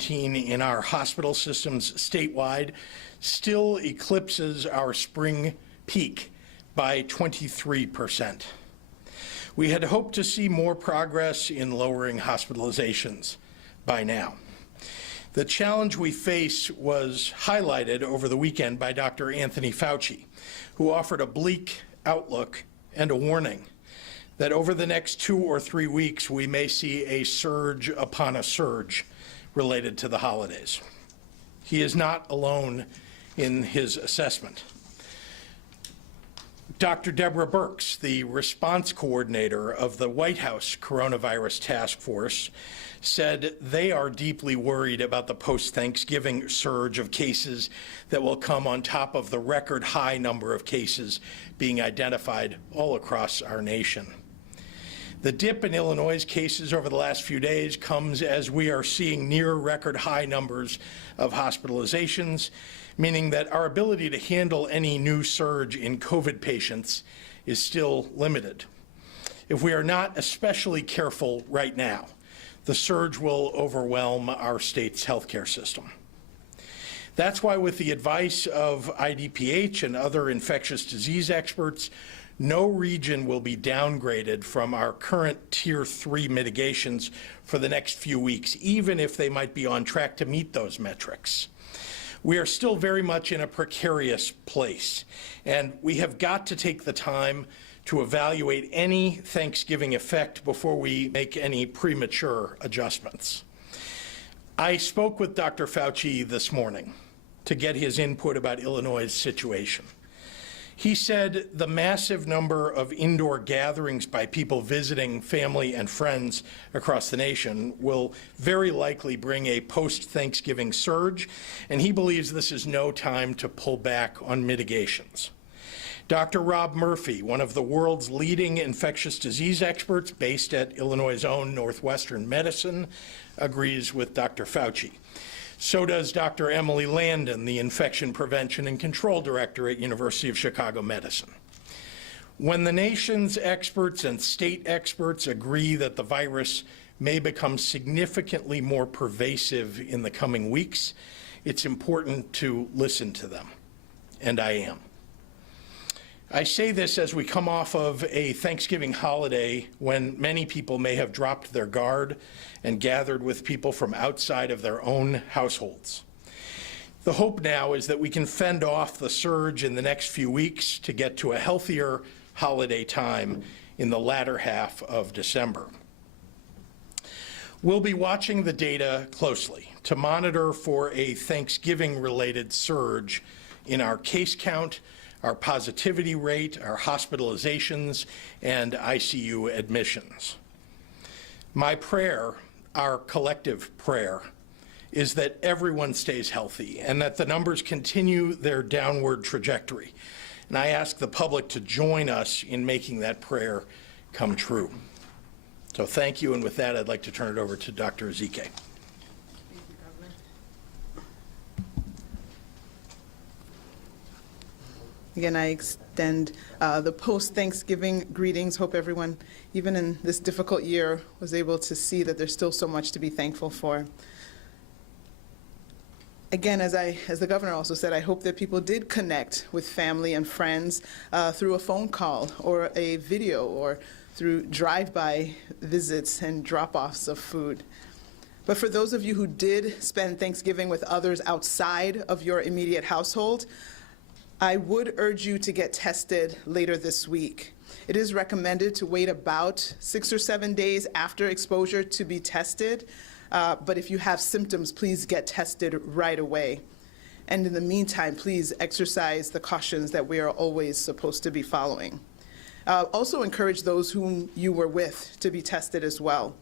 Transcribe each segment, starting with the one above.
in our hospital systems statewide still eclipses our spring peak by 23%. We had hoped to see more progress in lowering hospitalizations by now. The challenge we face was highlighted over the weekend by Dr. Anthony Fauci, who offered a bleak outlook and a warning that over the next 2 or 3 weeks we may see a surge upon a surge related to the holidays. He is not alone in his assessment. Dr. Deborah Birx, the response coordinator of the White House Coronavirus Task Force, said they are deeply worried about the post-Thanksgiving surge of cases that will come on top of the record high number of cases being identified all across our nation. The dip in Illinois' cases over the last few days comes as we are seeing near record high numbers of hospitalizations, meaning that our ability to handle any new surge in COVID patients is still limited. If we are not especially careful right now, the surge will overwhelm our state's healthcare system. That's why, with the advice of IDPH and other infectious disease experts, no region will be downgraded from our current Tier 3 mitigations for the next few weeks, even if they might be on track to meet those metrics. We are still very much in a precarious place, and we have got to take the time to evaluate any Thanksgiving effect before we make any premature adjustments. I spoke with Dr. Fauci this morning to get his input about Illinois' situation. He said the massive number of indoor gatherings by people visiting family and friends across the nation will very likely bring a post-Thanksgiving surge, and he believes this is no time to pull back on mitigations. Dr. Rob Murphy, one of the world's leading infectious disease experts based at Illinois' own Northwestern Medicine, agrees with Dr. Fauci. So does Dr. Emily Landon, the Infection Prevention and Control Director at University of Chicago Medicine. When the nation's experts and state experts agree that the virus may become significantly more pervasive in the coming weeks, it's important to listen to them, and I am. I say this as we come off of a Thanksgiving holiday when many people may have dropped their guard and gathered with people from outside of their own households. The hope now is that we can fend off the surge in the next few weeks to get to a healthier holiday time in the latter half of December. We'll be watching the data closely to monitor for a Thanksgiving-related surge in our case count, our positivity rate, our hospitalizations, and ICU admissions. My prayer, our collective prayer, is that everyone stays healthy and that the numbers continue their downward trajectory. And I ask the public to join us in making that prayer come true. So thank you, and with that, I'd like to turn it over to Dr. Ezike. Again, I extend the post-Thanksgiving greetings. Hope everyone, even in this difficult year, was able to see that there's still so much to be thankful for. Again, as the governor also said, I hope that people did connect with family and friends through a phone call or a video or through drive-by visits and drop-offs of food. But for those of you who did spend Thanksgiving with others outside of your immediate household, I would urge you to get tested later this week. It is recommended to wait about 6 or 7 days after exposure to be tested, but if you have symptoms, please get tested right away. And in the meantime, please exercise the cautions that we are always supposed to be following. Also encourage those whom you were with to be tested as well.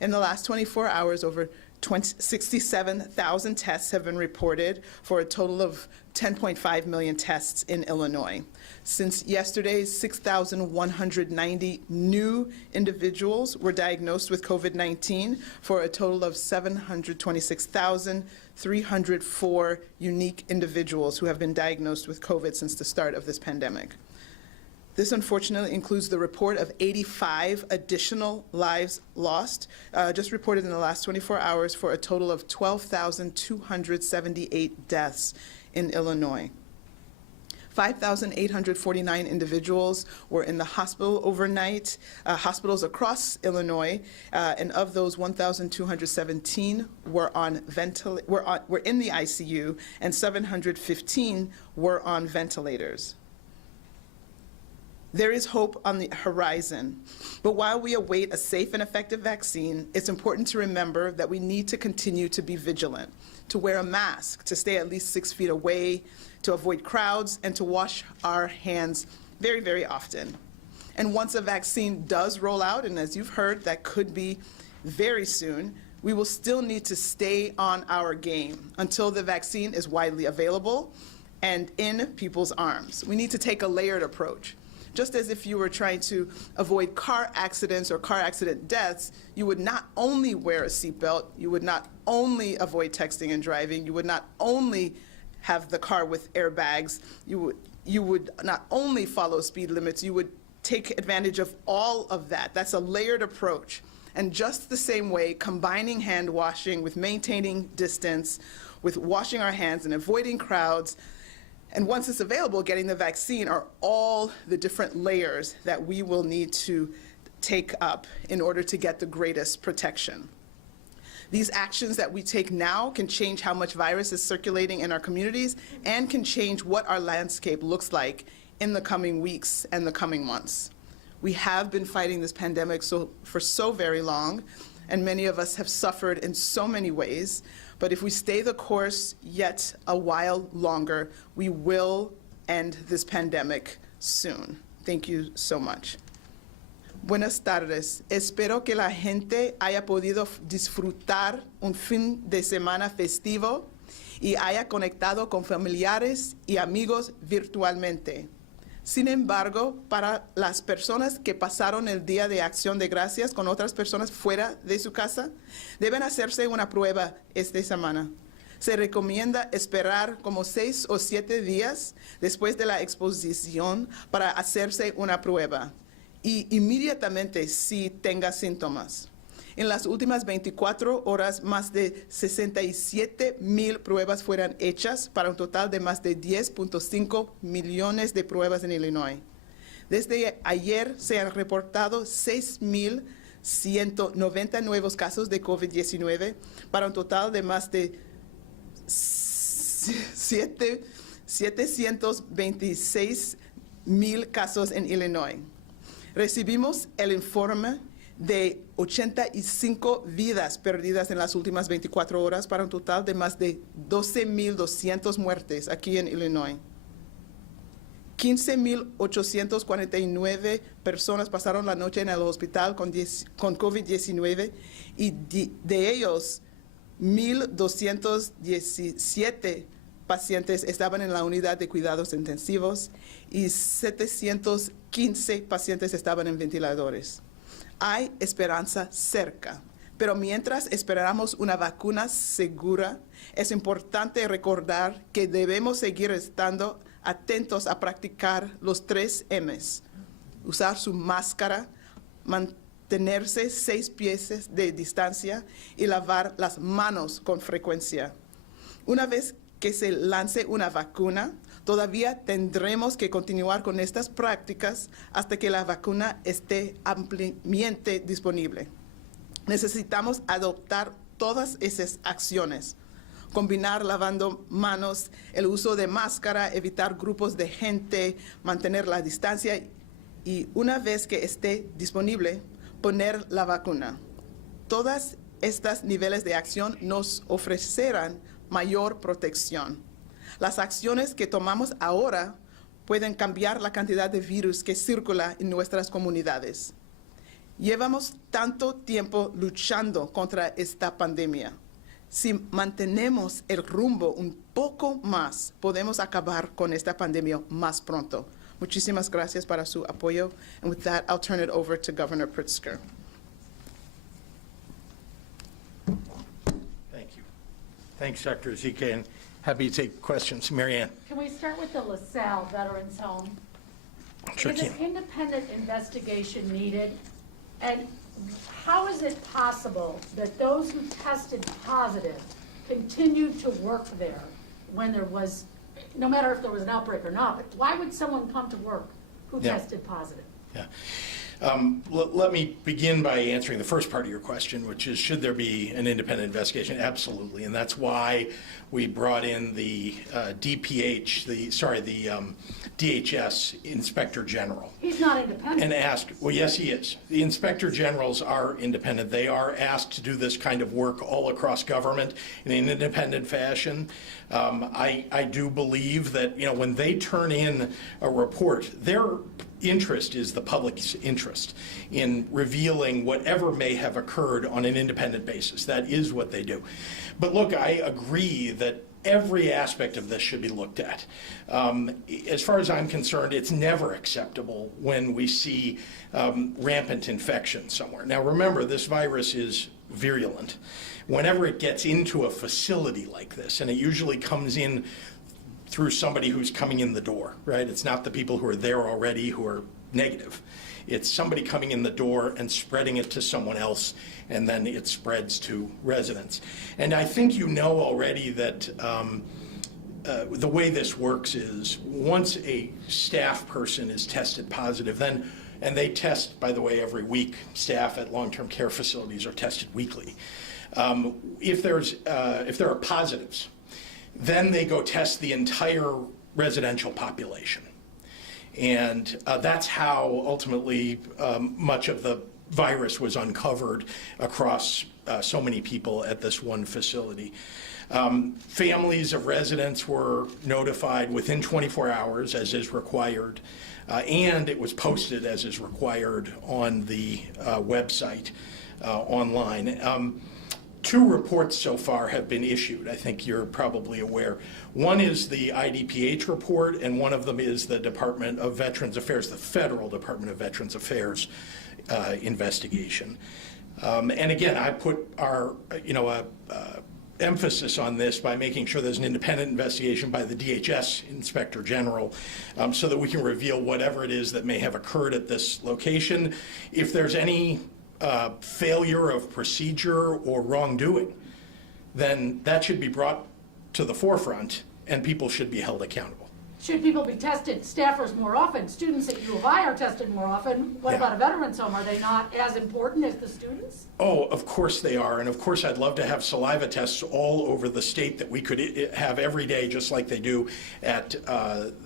In the last 24 hours, over 67,000 tests have been reported for a total of 10.5 million tests in Illinois. Since yesterday, 6,190 new individuals were diagnosed with COVID-19 for a total of 726,304 unique individuals who have been diagnosed with COVID since the start of this pandemic. This unfortunately includes the report of 85 additional lives lost, just reported in the last 24 hours, for a total of 12,278 deaths in Illinois. 5,849 individuals were in the hospital overnight, hospitals across Illinois, and of those, 1,217 were were in the ICU, and 715 were on ventilators. There is hope on the horizon, but while we await a safe and effective vaccine, it's important to remember that we need to continue to be vigilant, to wear a mask, to stay at least 6 feet away, to avoid crowds, and to wash our hands very, very often. And once a vaccine does roll out, and as you've heard, that could be very soon, we will still need to stay on our game until the vaccine is widely available and in people's arms. We need to take a layered approach. Just as if you were trying to avoid car accidents or car accident deaths, you would not only wear a seatbelt, you would not only avoid texting and driving, you would not only have the car with airbags, you would not only follow speed limits, you would take advantage of all of that. That's a layered approach. And just the same way, combining hand washing with maintaining distance, with washing our hands and avoiding crowds, and once it's available, getting the vaccine, are all the different layers that we will need to take up in order to get the greatest protection. These actions that we take now can change how much virus is circulating in our communities and can change what our landscape looks like in the coming weeks and the coming months. We have been fighting this pandemic for so very long, and many of us have suffered in so many ways. But if we stay the course yet a while longer, we will end this pandemic soon. Thank you so much. Buenas tardes. Espero que la gente haya podido disfrutar un fin de semana festivo y haya conectado con familiares y amigos virtualmente. Sin embargo, para las personas que pasaron el Día de Acción de Gracias con otras personas fuera de su casa, deben hacerse una prueba esta semana. Se recomienda esperar como 6 o 7 días después de la exposición para hacerse una prueba y inmediatamente si tenga síntomas. En las últimas 24 horas, más de 67,000 pruebas fueron hechas para un total de más de 10.5 millones de pruebas en Illinois. Desde ayer se han reportado 6,190 nuevos casos de COVID-19 para un total de más de 726,000 casos en Illinois. Recibimos el informe de 85 vidas perdidas en las últimas 24 horas para un total de más de 12,200 muertes aquí en Illinois. 15,849 personas pasaron la noche en el hospital con COVID-19 y de ellos 1,217 pacientes estaban en la unidad de cuidados intensivos y 715 pacientes estaban en ventiladores. Hay esperanza cerca, pero mientras esperamos una vacuna segura, es importante recordar que debemos seguir estando atentos a practicar los 3 M's. Usar su máscara, mantenerse 6 pies de distancia y lavar las manos con frecuencia. Una vez que se lance una vacuna, todavía tendremos que continuar con estas prácticas hasta que la vacuna esté ampliamente disponible. Necesitamos adoptar todas esas acciones, combinar lavando manos, el uso de máscara, evitar grupos de gente, mantener la distancia y una vez que esté disponible, poner la vacuna. Todas estas niveles de acción nos ofrecerán mayor protección. Las acciones que tomamos ahora pueden cambiar la cantidad de virus que circula en nuestras comunidades. Llevamos tanto tiempo luchando contra esta pandemia. Si mantenemos el rumbo un poco más, podemos acabar con esta pandemia más pronto. Muchísimas gracias para su apoyo. And with that, I'll turn it over to Governor Pritzker. Thanks, Dr. Ezike, and happy to take questions. Mary Ann. Can we start with the LaSalle Veterans Home? Sure Is can. an independent investigation needed? And how is it possible that those who tested positive continued to work there when there was, no matter if there was an outbreak or not, but why would someone come to work who Yeah. tested positive? Yeah. Let me begin by answering the first part of your question, which is, should there be an independent investigation? Absolutely, and that's why we brought in the DHS Inspector General. He's not independent. And asked, well, yes, he is. The Inspector Generals are independent. They are asked to do this kind of work all across government in an independent fashion. I do believe that, when they turn in a report, their interest is the public's interest in revealing whatever may have occurred on an independent basis. That is what they do. But look, I agree that every aspect of this should be looked at. As far as I'm concerned, it's never acceptable when we see rampant infection somewhere. Now remember, this virus is virulent. Whenever it gets into a facility like this, and it usually comes in through somebody who's coming in the door, right? It's not the people who are there already who are negative. It's somebody coming in the door and spreading it to someone else, and then it spreads to residents. And I think you know already that the way this works is once a staff person is tested positive, then, and they test, by the way, every week. Staff at long-term care facilities are tested weekly. If there are positives, then they go test the entire residential population. And that's how ultimately much of the virus was uncovered across so many people at this one facility. Families of residents were notified within 24 hours, as is required, and it was posted as is required on the website online. 2 reports so far have been issued. I think you're probably aware. One is the IDPH report, and one of them is the Department of Veterans Affairs, the Federal Department of Veterans Affairs investigation. And again, I put our, emphasis on this by making sure there's an independent investigation by the DHS Inspector General so that we can reveal whatever it is that may have occurred at this location. If there's any failure of procedure or wrongdoing, then that should be brought to the forefront and people should be held accountable. Should people be tested, staffers more often? Students at U of I are tested more often. What about a veterans home? Are they not as important as the students? Oh, of course they are. And of course, I'd love to have saliva tests all over the state that we could have every day, just like they do at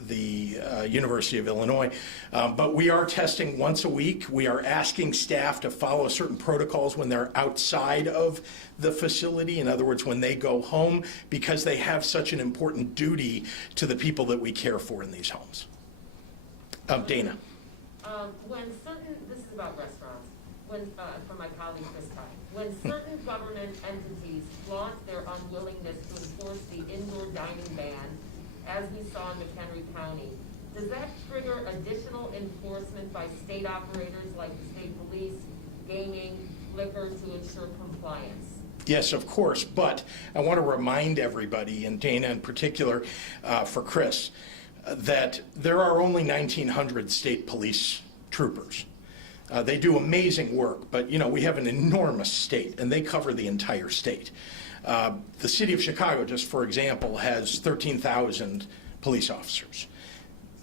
the University of Illinois. But we are testing once a week. We are asking staff to follow certain protocols when they're outside of the facility. In other words, when they go home, because they have such an important duty to the people that we care for in these homes. Dana. This is about restaurants, from my colleague Chris Stein. When certain government entities flaunt their unwillingness to enforce the indoor dining ban, as we saw in McHenry County, does that trigger additional enforcement by state operators like the state police, gaming, liquor to ensure compliance? Yes, of course, but I want to remind everybody, and Dana in particular, for Chris, that there are only 1,900 state police troopers. They do amazing work, but we have an enormous state, and they cover the entire state. The city of Chicago, just for example, has 13,000 police officers.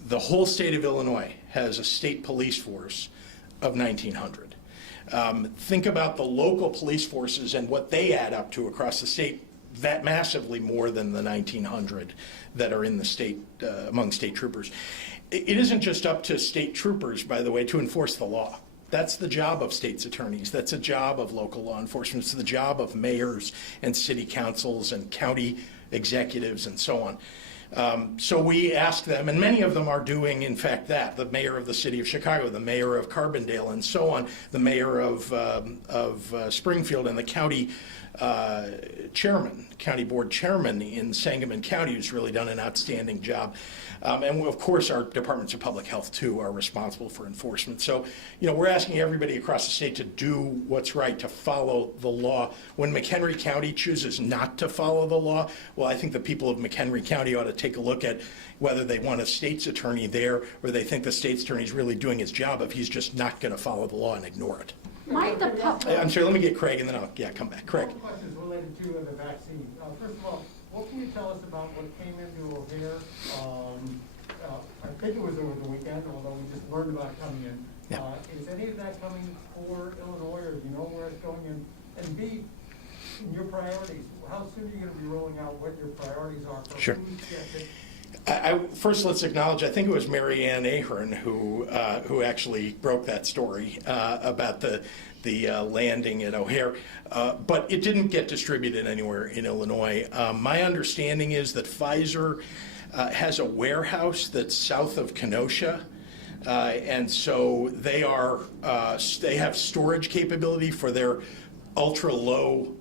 The whole state of Illinois has a state police force of 1,900. Think about the local police forces and what they add up to across the state, that massively more than the 1,900 that are in the state, among state troopers. It isn't just up to state troopers, by the way, to enforce the law. That's the job of state's attorneys. That's a job of local law enforcement. It's the job of mayors and city councils and county executives and so on. So we ask them, and many of them are doing, in fact, that. The mayor of the city of Chicago, the mayor of Carbondale, and so on, the mayor of Springfield, and the county county board chairman in Sangamon County, who's really done an outstanding job. And of course, our departments of public health, too, are responsible for enforcement. So, we're asking everybody across the state to do what's right, to follow the law. When McHenry County chooses not to follow the law, well, I think the people of McHenry County ought to take a look at whether they want a state's attorney there or they think the state's attorney is really doing his job if he's just not going to follow the law and ignore it. Might the public, I'm sorry, let me get Craig and then I'll come back. Craig. One question is related to the vaccine. First of all, what can you tell us about what came into O'Hare? I think it was over the weekend, although we just learned about it coming in. Yeah. Is any of that coming for Illinois, or do you know where it's going in? And B, your priorities. How soon are you going to be rolling out what your priorities are for Sure. who gets it? First, let's acknowledge, I think it was Mary Ann Ahern who actually broke that story about the landing at O'Hare, but it didn't get distributed anywhere in Illinois. My understanding is that Pfizer has a warehouse that's south of Kenosha, and so they have storage capability for their ultra-low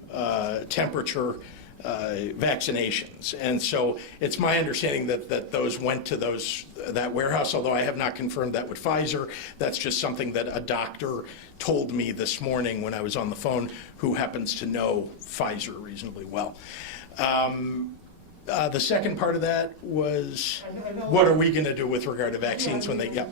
temperature vaccinations. And so it's my understanding that those went to that warehouse, although I have not confirmed that with Pfizer. That's just something that a doctor told me this morning when I was on the phone, who happens to know Pfizer reasonably well. The second part of that was, what are we going to do with regard to vaccines when they, yeah.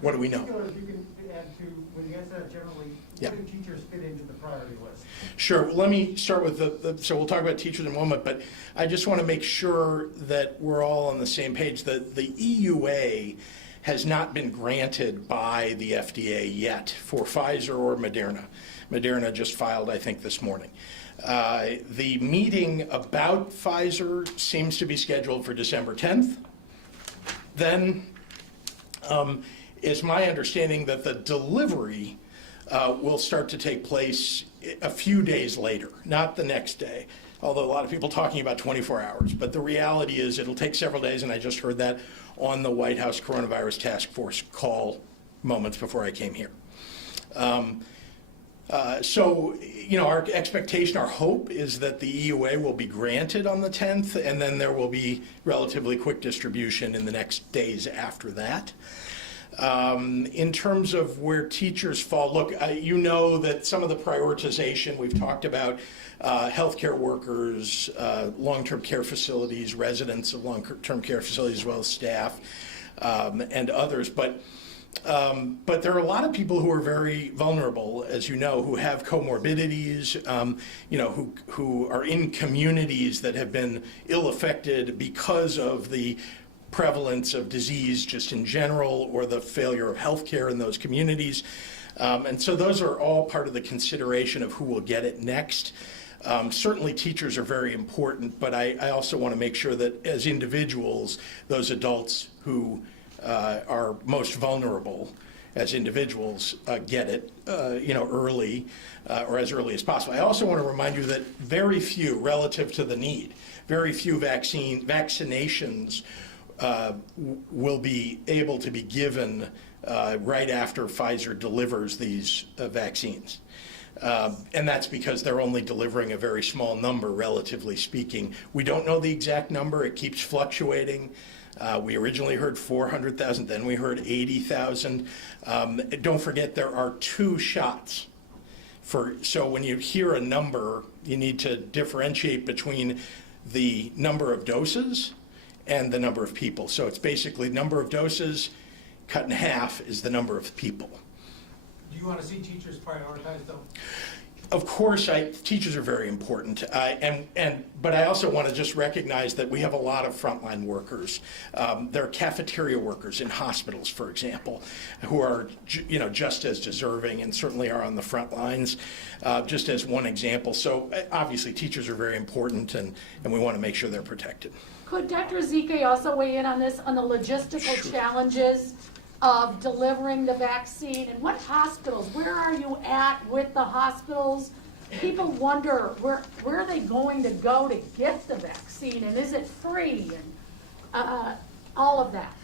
What do we know? If you can add to, when you answer that generally, Yeah. what do teachers fit into the priority list? Sure. Let me start with so we'll talk about teachers in a moment, but I just want to make sure that we're all on the same page. The EUA has not been granted by the FDA yet for Pfizer or Moderna. Moderna just filed, I think, this morning. The meeting about Pfizer seems to be scheduled for December 10th. Then it's my understanding that the delivery will start to take place a few days later, not the next day, although a lot of people talking about 24 hours. But the reality is it'll take several days, and I just heard that on the White House Coronavirus Task Force call moments before I came here. So, our expectation, our hope is that the EUA will be granted on the 10th, and then there will be relatively quick distribution in the next days after that. In terms of where teachers fall, look, you know that some of the prioritization we've talked about, healthcare workers, long-term care facilities, residents of long-term care facilities, as well as staff, and others. But there are a lot of people who are very vulnerable, as you know, who have comorbidities, who are in communities that have been ill-affected because of the prevalence of disease just in general, or the failure of healthcare in those communities. And so those are all part of the consideration of who will get it next. Certainly teachers are very important, but I also want to make sure that as individuals, those adults who are most vulnerable as individuals get it early or as early as possible. I also want to remind you that very few, relative to the need, very few vaccinations will be able to be given right after Pfizer delivers these vaccines. And that's because they're only delivering a very small number, relatively speaking. We don't know the exact number. It keeps fluctuating. We originally heard 400,000, then we heard 80,000. Don't forget there are 2 shots. So when you hear a number, you need to differentiate between the number of doses and the number of people. So it's basically number of doses cut in half is the number of people. Do you want to see teachers prioritize them? Of course, teachers are very important, but I also want to just recognize that we have a lot of frontline workers. There are cafeteria workers in hospitals, for example, who are just as deserving and certainly are on the front lines, just as one example. So obviously, teachers are very important, and we want to make sure they're protected. could Dr. Ezike also weigh in on this, on the logistical challenges of delivering the vaccine? And what hospitals, where are you at with the hospitals? People wonder, where are they going to go to get the vaccine, and is it free, and all of that?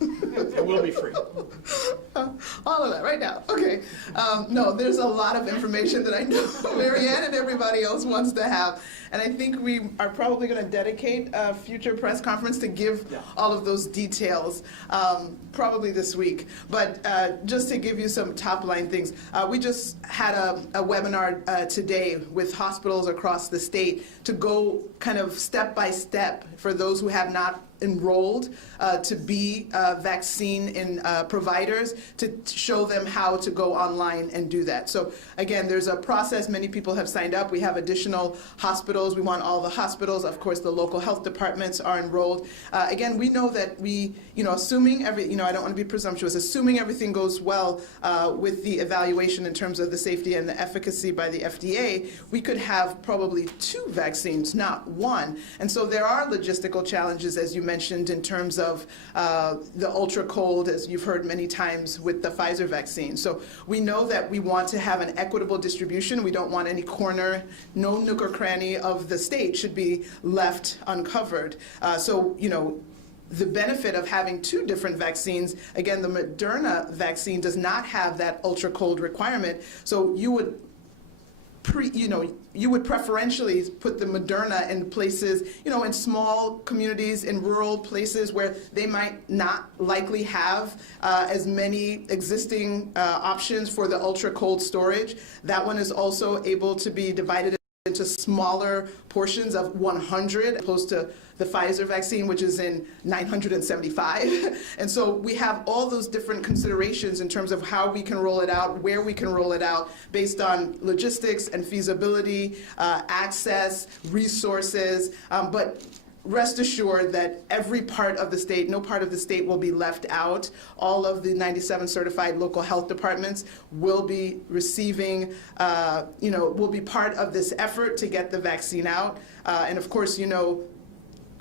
It will be free. All of that right now. Okay. No, there's a lot of information that I know Marianne and everybody else wants to have. And I think we are probably going to dedicate a future press conference to give all of those details, probably this week. But just to give you some top line things, we just had a webinar today with hospitals across the state to go kind of step by step for those who have not enrolled to be vaccine in providers, to show them how to go online and do that. So again, there's a process. Many people have signed up. We have additional hospitals. We want all the hospitals. Of course, the local health departments are enrolled. Again, we know that we, assuming I don't want to be presumptuous, assuming everything goes well with the evaluation in terms of the safety and the efficacy by the FDA, we could have probably 2 vaccines, not 1. And so there are logistical challenges, as you mentioned, in terms of the ultra cold, as you've heard many times with the Pfizer vaccine. So we know that we want to have an equitable distribution. We don't want any corner, no nook or cranny of the state should be left uncovered. The benefit of having 2 different vaccines, again, the Moderna vaccine does not have that ultra cold requirement. So you would you would preferentially put the Moderna in places, in small communities, in rural places where they might not likely have as many existing options for the ultra cold storage. That one is also able to be divided into smaller portions of 100 opposed to the Pfizer vaccine, which is in 975. And so we have all those different considerations in terms of how we can roll it out, where we can roll it out based on logistics and feasibility, access, resources, but rest assured that every part of the state, no part of the state will be left out. All of the 97 certified local health departments will be receiving, will be part of this effort to get the vaccine out. And of course,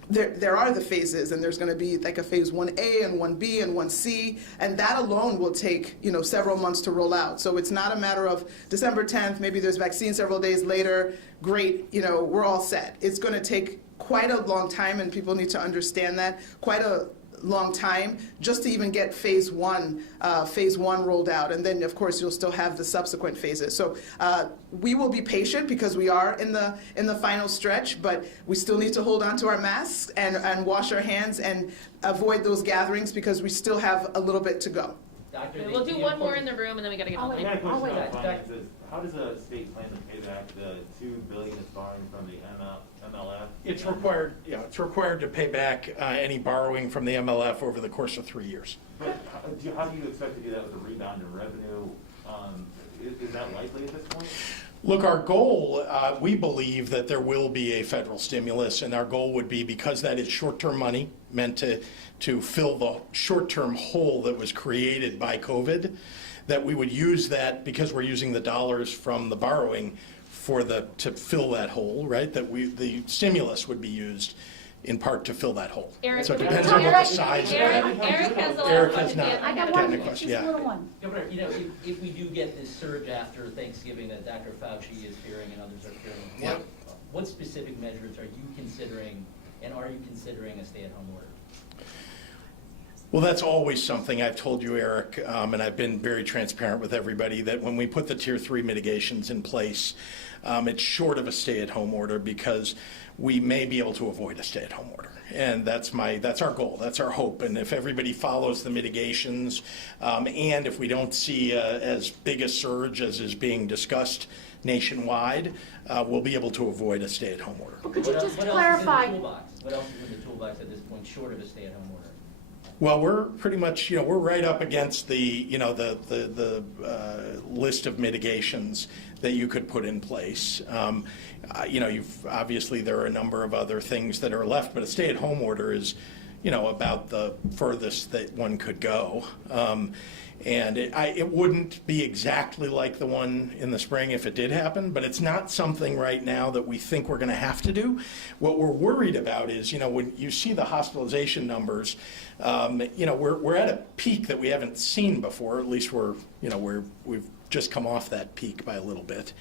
there are the phases, and there's going to be like a phase 1A and 1B and 1C, and that alone will take, several months to roll out. So it's not a matter of December 10th, maybe there's vaccine several days later, great, we're all set. It's going to take quite a long time, and people need to understand that, quite a long time just to even get phase one rolled out. And then, of course, you'll still have the subsequent phases. So we will be patient because we are in the final stretch, but we still need to hold on to our masks and wash our hands and avoid those gatherings because we still have a little bit to go. Doctor, We'll do one more in the room and then we got to get on. I got a question about finances. How does the state plan to pay back the $2 billion it's borrowing from the MLF? It's required, it's required to pay back any borrowing from the MLF over the course of 3 years. But how do you expect to do that with a rebound in revenue? Is that likely at this point? Look, our goal, we believe that there will be a federal stimulus, and our goal would be, because that is short-term money meant to fill the short-term hole that was created by COVID, that we would use that, because we're using the dollars from the borrowing to fill that hole, right? That the stimulus would be used in part to fill that hole. Eric, so it depends on what the size of Eric it. has the last Eric one. has not I got gotten one, a question. just a Yeah. little one. Governor, if we do get this surge after Thanksgiving that Dr. Fauci is fearing and others are fearing, what specific measures are you considering, and are you considering a stay-at-home order? Well, that's always something I've told you, Eric, and I've been very transparent with everybody that when we put the Tier 3 mitigations in place, it's short of a stay-at-home order because we may be able to avoid a stay-at-home order. And that's our goal, that's our hope. And if everybody follows the mitigations, and if we don't see as big a surge as is being discussed nationwide, we'll be able to avoid a stay-at-home order. Could you just What clarify? What else is in the toolbox at this point, short of a stay-at-home order? Well, we're pretty much, we're right up against the list of mitigations that you could put in place. Obviously there are a number of other things that are left, but a stay-at-home order is, about the furthest that one could go. And it wouldn't be exactly like the one in the spring if it did happen, but it's not something right now that we think we're going to have to do. What we're worried about is, when you see the hospitalization numbers, we're at a peak that we haven't seen before. At least we've just come off that peak by a little bit.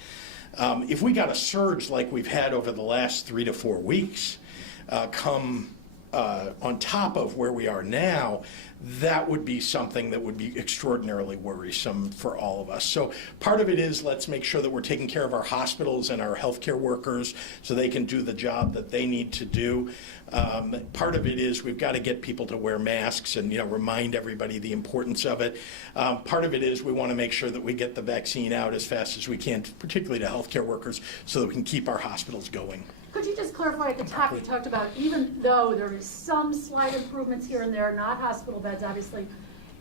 If we got a surge like we've had over the last 3 to 4 weeks, come on top of where we are now, that would be something that would be extraordinarily worrisome for all of us. So part of it is, let's make sure that we're taking care of our hospitals and our healthcare workers so they can do the job that they need to do. Part of it is we've got to get people to wear masks and, remind everybody the importance of it. Part of it is we want to make sure that we get the vaccine out as fast as we can, particularly to healthcare workers, so that we can keep our hospitals going. Could you just clarify at the top, you talked about even though there is some slight improvements here and there, not hospital beds, obviously,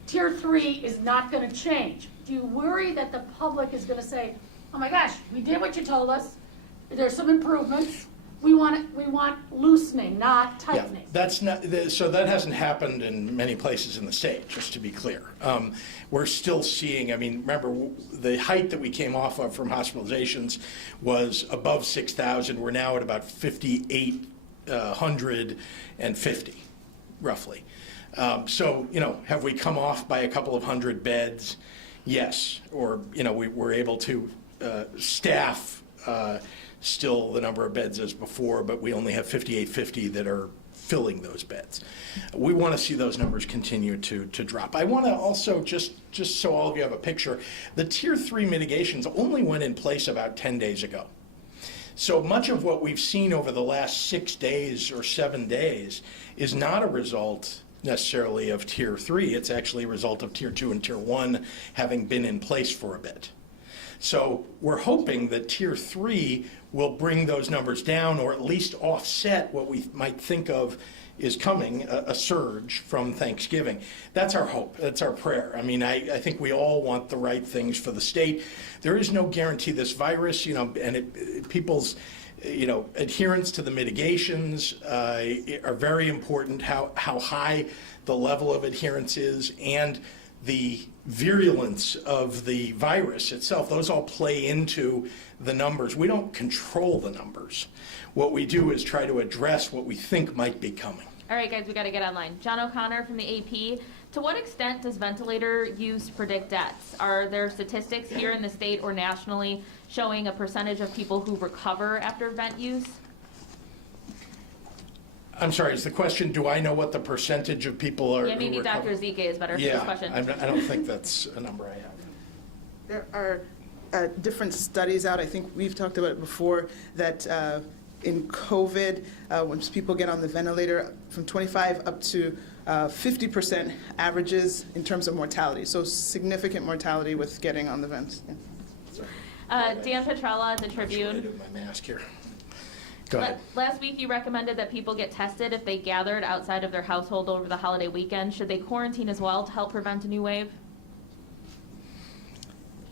Tier 3 is not going to change. Do you worry that the public is going to say, oh my gosh, we did what you told us, there's some improvements, we want loosening, not tightening? Yeah, that's not, so that hasn't happened in many places in the state, just to be clear. We're still seeing, remember, the height that we came off of from hospitalizations was above 6,000. We're now at about 5,850, roughly. So, have we come off by a couple of hundred beds? Yes. Or, we were able to staff still the number of beds as before, but we only have 5,850 that are filling those beds. We want to see those numbers continue to drop. I want to also, just so all of you have a picture, the Tier 3 mitigations only went in place about 10 days ago. So much of what we've seen over the last 6 days or 7 days is not a result necessarily of Tier 3. It's actually a result of Tier 2 and Tier 1 having been in place for a bit. So we're hoping that Tier 3 will bring those numbers down, or at least offset what we might think of is coming, a surge from Thanksgiving. That's our hope. That's our prayer. I think we all want the right things for the state. There is no guarantee this virus, and people's adherence to the mitigations are very important, how high the level of adherence is, and the virulence of the virus itself. Those all play into the numbers. We don't control the numbers. What we do is try to address what we think might be coming. All right, guys, we got to get online. John O'Connor from the AP. To what extent does ventilator use predict deaths? Are there statistics here in the state or nationally showing a percentage of people who recover after vent use? I'm sorry, is the question, do I know what the percentage of people are? Yeah, maybe Dr. Zike is better for this question. I don't think that's a number I have. There are different studies out, I think we've talked about it before, that in COVID, when people get on the ventilator, from 25 up to 50% averages in terms of mortality. So significant mortality with getting on the vents. Yeah. Dan Petrella at the Tribune. I do my mask here. Go ahead. Last week you recommended that people get tested if they gathered outside of their household over the holiday weekend. Should they quarantine as well to help prevent a new wave?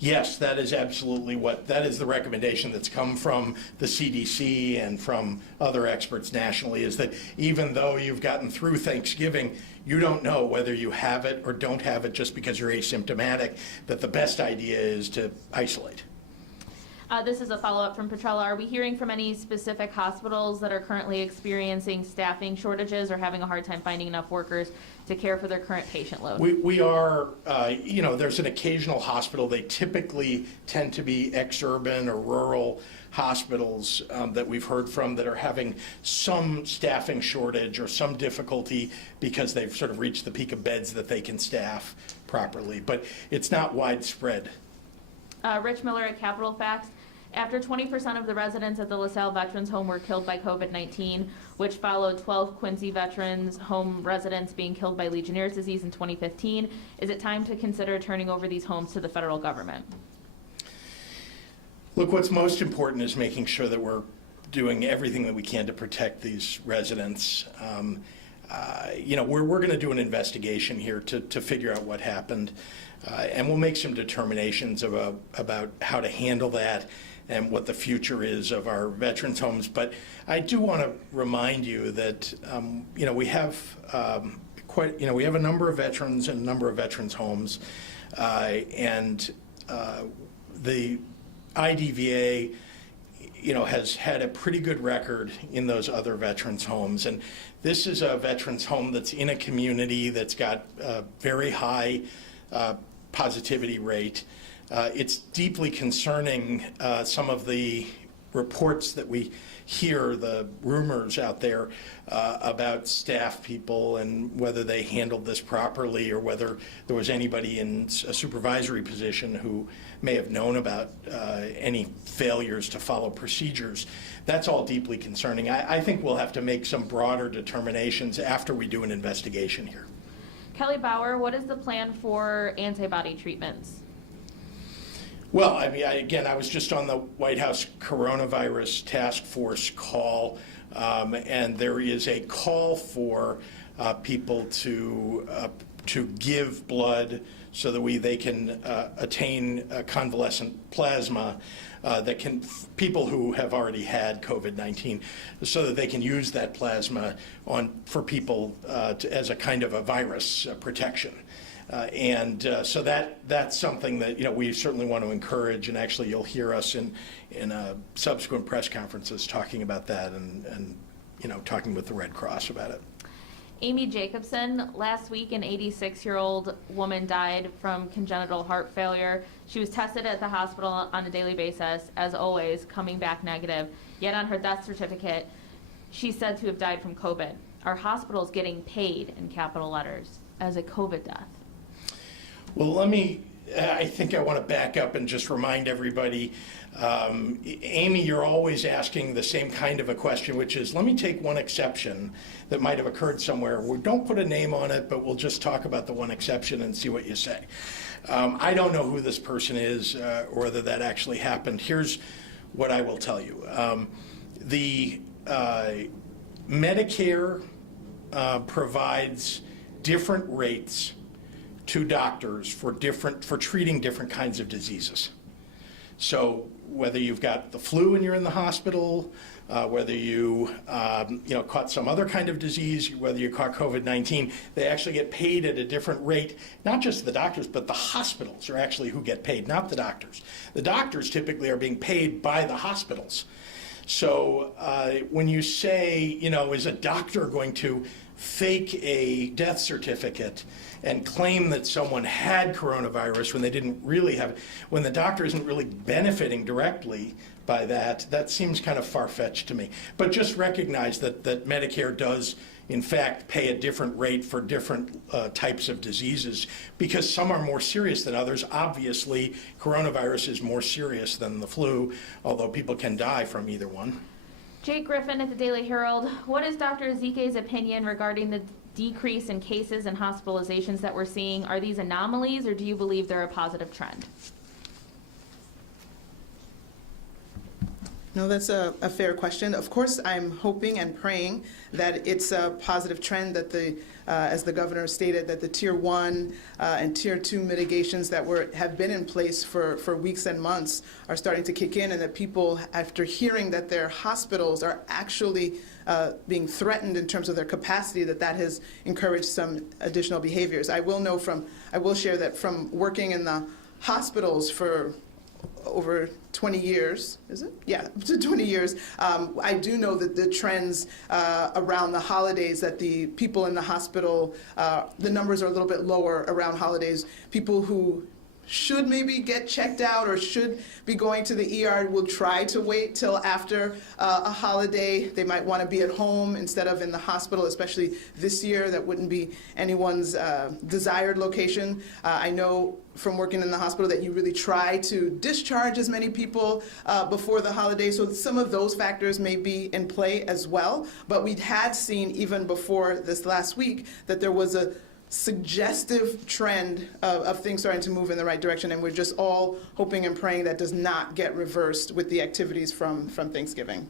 Yes, that is absolutely that is the recommendation that's come from the CDC and from other experts nationally, is that even though you've gotten through Thanksgiving, you don't know whether you have it or don't have it just because you're asymptomatic, that the best idea is to isolate. This is a follow-up from Petrella. Are we hearing from any specific hospitals that are currently experiencing staffing shortages or having a hard time finding enough workers to care for their current patient load? We are, there's an occasional hospital. They typically tend to be ex-urban or rural hospitals that we've heard from that are having some staffing shortage or some difficulty because they've sort of reached the peak of beds that they can staff properly. But it's not widespread. Rich Miller at Capital Facts. After 20% of the residents at the LaSalle Veterans Home were killed by COVID-19, which followed 12 Quincy Veterans Home residents being killed by Legionnaire's disease in 2015, is it time to consider turning over these homes to the federal government? Look, what's most important is making sure that we're doing everything that we can to protect these residents. We're going to do an investigation here to figure out what happened, and we'll make some determinations about how to handle that and what the future is of our veterans homes. But I do want to remind you that we have we have a number of veterans and a number of veterans homes, and the IDVA has had a pretty good record in those other veterans homes. And this is a veterans home that's in a community that's got a very high positivity rate. It's deeply concerning, some of the reports that we hear the rumors out there about staff people and whether they handled this properly or whether there was anybody in a supervisory position who may have known about any failures to follow procedures. That's all deeply concerning. I think we'll have to make some broader determinations after we do an investigation here. Kelly Bauer, what is the plan for antibody treatments? Well, I mean, again, I was just on the White House Coronavirus Task Force call, and there is a call for people to give blood so that they can attain convalescent plasma that can, people who have already had COVID-19, so that they can use that plasma for people as a kind of a virus protection. So that's something that we certainly want to encourage, and actually you'll hear us in subsequent press conferences talking about that and talking with the Red Cross about it. Amy Jacobson, last week an 86-year-old woman died from congenital heart failure. She was tested at the hospital on a daily basis, as always, coming back negative. Yet on her death certificate, she's said to have died from COVID. Our hospital's getting paid, in capital letters, as a COVID death. Well, I think I want to back up and just remind everybody, Amy, you're always asking the same kind of a question, which is, let me take one exception that might have occurred somewhere. We don't put a name on it, but we'll just talk about the one exception and see what you say. I don't know who this person is or whether that actually happened. Here's what I will tell you. The Medicare provides different rates to doctors for treating different kinds of diseases. So whether you've got the flu and you're in the hospital, whether you caught some other kind of disease, whether you caught COVID-19, they actually get paid at a different rate. Not just the doctors, but the hospitals are actually who get paid, not the doctors. The doctors typically are being paid by the hospitals. So when you say, is a doctor going to fake a death certificate and claim that someone had coronavirus when they didn't really have it, when the doctor isn't really benefiting directly by that, that seems kind of far-fetched to me. But just recognize that Medicare does, in fact, pay a different rate for different types of diseases because some are more serious than others. Obviously, coronavirus is more serious than the flu, although people can die from either one. Jake Griffin at the Daily Herald. What is Dr. Ezike's opinion regarding the decrease in cases and hospitalizations that we're seeing? Are these anomalies, or do you believe they're a positive trend? No, that's a fair question. Of course, I'm hoping and praying that it's a positive trend that as the governor stated, that the Tier 1 and Tier 2 mitigations that have been in place for weeks and months are starting to kick in, and that people, after hearing that their hospitals are actually being threatened in terms of their capacity, that has encouraged some additional behaviors. I will share that from working in the hospitals for over 20 years, is it? Yeah, 20 years. I do know that the trends around the holidays, that the people in the hospital, the numbers are a little bit lower around holidays. People who should maybe get checked out or should be going to the ER will try to wait till after a holiday. They might want to be at home instead of in the hospital, especially this year. That wouldn't be anyone's desired location. I know from working in the hospital that you really try to discharge as many people before the holiday. So some of those factors may be in play as well. But we had seen even before this last week that there was a suggestive trend of things starting to move in the right direction, and we're just all hoping and praying that does not get reversed with the activities from Thanksgiving.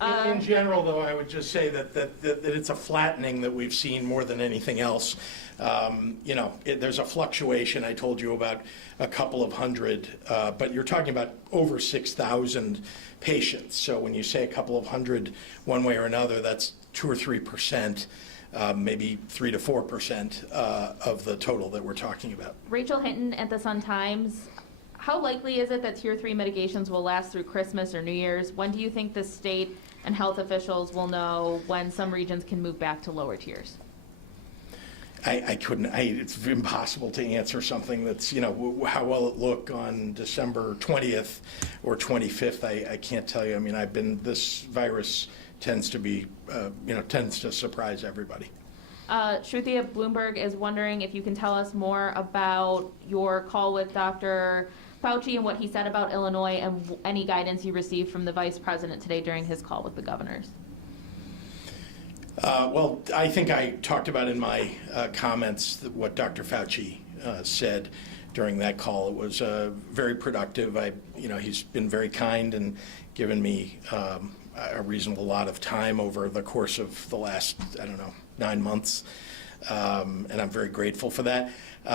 In general, though, I would just say that it's a flattening that we've seen more than anything else. There's a fluctuation. I told you about a couple of hundred, but you're talking about over 6,000 patients. So when you say a couple of hundred one way or another, that's 2 or 3%. Maybe 3 to 4% of the total that we're talking about. Rachel Hinton at the Sun-Times. How likely is it that Tier 3 mitigations will last through Christmas or New Year's? When do you think the state and health officials will know when some regions can move back to lower tiers? I couldn't, it's impossible to answer something that's, you know, how will it look on December 20th or 25th? I can't tell you. I mean, this virus tends to be, tends to surprise everybody. Shruti of Bloomberg is wondering if you can tell us more about your call with Dr. Fauci and what he said about Illinois and any guidance you received from the Vice President today during his call with the governors. Well, I think I talked about in my comments what Dr. Fauci said during that call. It was very productive. He's been very kind and given me a reasonable lot of time over the course of the last, 9 months, and I'm very grateful for that.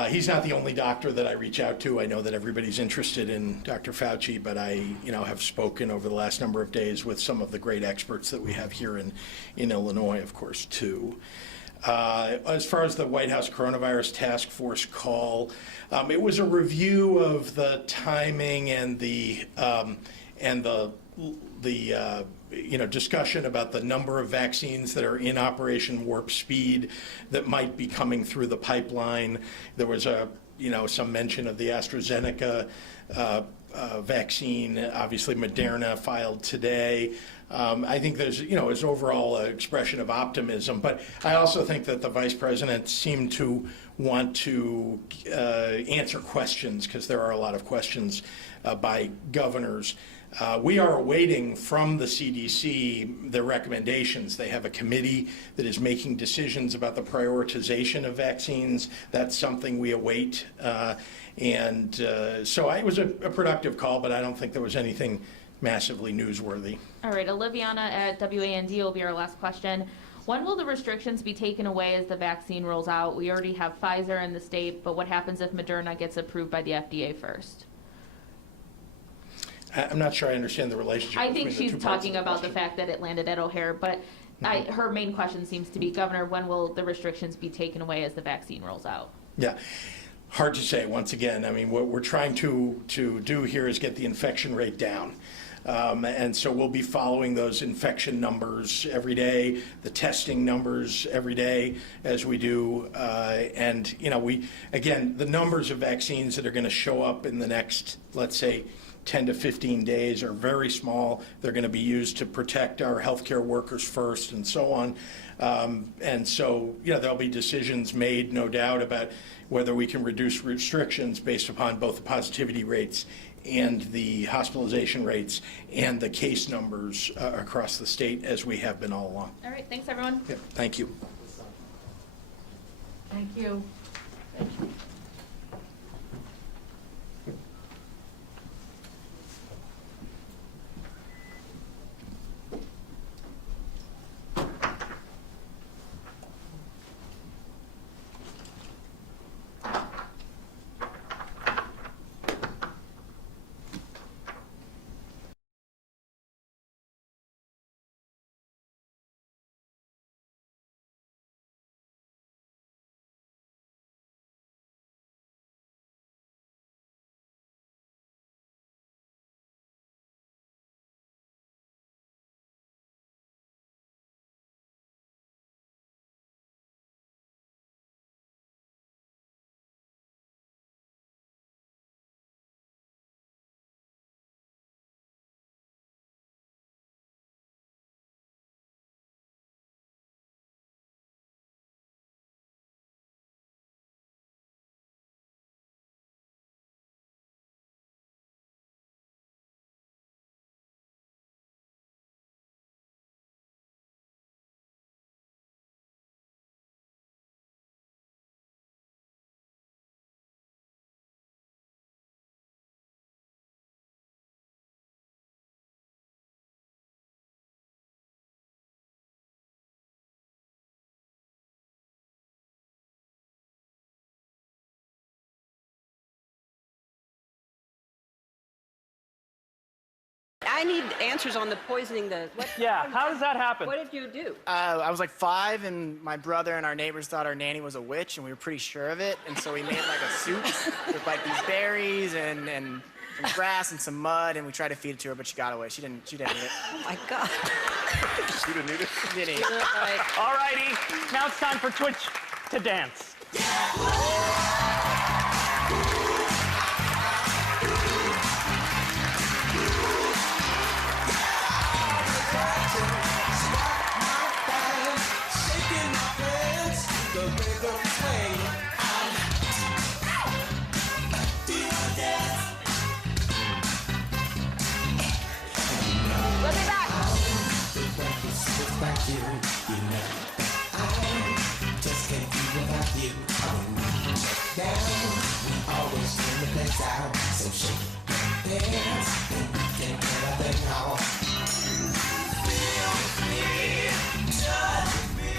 He's not the only doctor that I reach out to. I know that everybody's interested in Dr. Fauci, but I, have spoken over the last number of days with some of the great experts that we have here in Illinois, of course, too. As far as the White House Coronavirus Task Force call, it was a review of the timing and the discussion about the number of vaccines that are in Operation Warp Speed that might be coming through the pipeline. There was some mention of the AstraZeneca vaccine. Obviously, Moderna filed today. I think there's, it's overall an expression of optimism, but I also think that the Vice President seemed to want to answer questions, because there are a lot of questions by governors. We are awaiting from the CDC the recommendations. They have a committee that is making decisions about the prioritization of vaccines. That's something we await. So it was a productive call, but I don't think there was anything massively newsworthy. All right, Oliviana at WAND will be our last question. When will the restrictions be taken away as the vaccine rolls out? We already have Pfizer in the state, but what happens if Moderna gets approved by the FDA first? I'm not sure I understand the relationship. I think she's talking about the fact that it landed at O'Hare, but her main question seems to be, Governor, when will the restrictions be taken away as the vaccine rolls out? Yeah. Hard to say, once again. I mean, what we're trying to do here is get the infection rate down. And so we'll be following those infection numbers every day, the testing numbers every day as we do. The numbers of vaccines that are going to show up in the next, let's say, 10 to 15 days are very small. They're going to be used to protect our healthcare workers first and so on. There'll be decisions made, no doubt, about whether we can reduce restrictions based upon both the positivity rates and the hospitalization rates and the case numbers across the state, as we have been all along. All right, thanks everyone. Yeah, thank you. Thank you. Thank you. I need answers on the poisoning. Yeah, how does that happen? What did you do? I was like 5, and my brother and our neighbors thought our nanny was a witch, and we were pretty sure of it. And so we made like a soup with like these berries and some grass and some mud, and we tried to feed it to her, but she got away. She didn't eat it. Oh my God. She didn't eat it. Right. All righty, now it's time for Twitch to dance.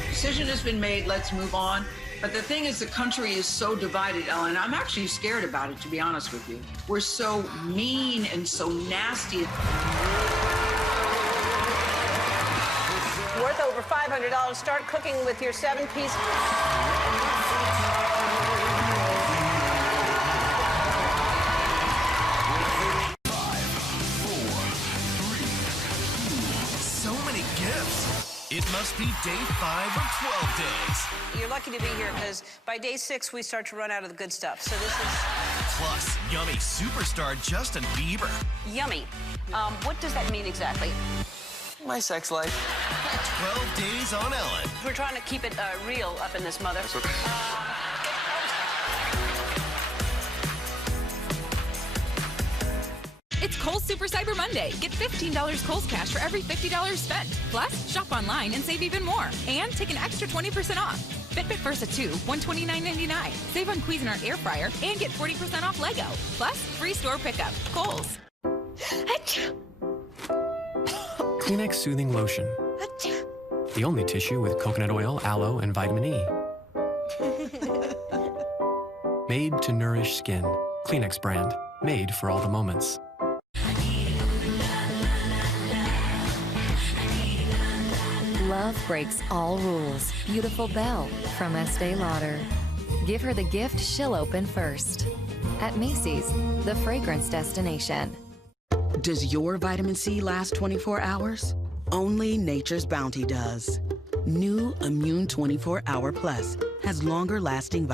Decision has been made, let's move on. But the thing is, the country is so divided, Ellen. I'm actually scared about it, to be honest with you. We're so mean and so nasty. Worth over $500. Start cooking with your 7-piece. So many gifts. It must be day 5 of 12 days. You're lucky to be here because by day 6, we start to run out of the good stuff. So this is... Plus, yummy superstar Justin Bieber. Yummy. What does that mean exactly? My sex life. 12 days on Ellen. We're trying to keep it real up in this mother. It's Kohl's Super Cyber Monday. Get $15 Kohl's cash for every $50 spent. Plus, shop online and save even more. And take an extra 20% off. Fitbit Versa 2, $129.99. Save on Cuisinart Air Fryer and get 40% off Lego. Plus, free store pickup. Kohl's. Kleenex Soothing Lotion. The only tissue with coconut oil, aloe, and vitamin E. Made to nourish skin. Kleenex brand. Made for all the moments. Love breaks all rules. Beautiful Belle from Estee Lauder. Give her the gift she'll open first. At Macy's, the fragrance destination. Does your vitamin C last 24 hours? Only Nature's Bounty does. New Immune 24 Hour Plus has longer lasting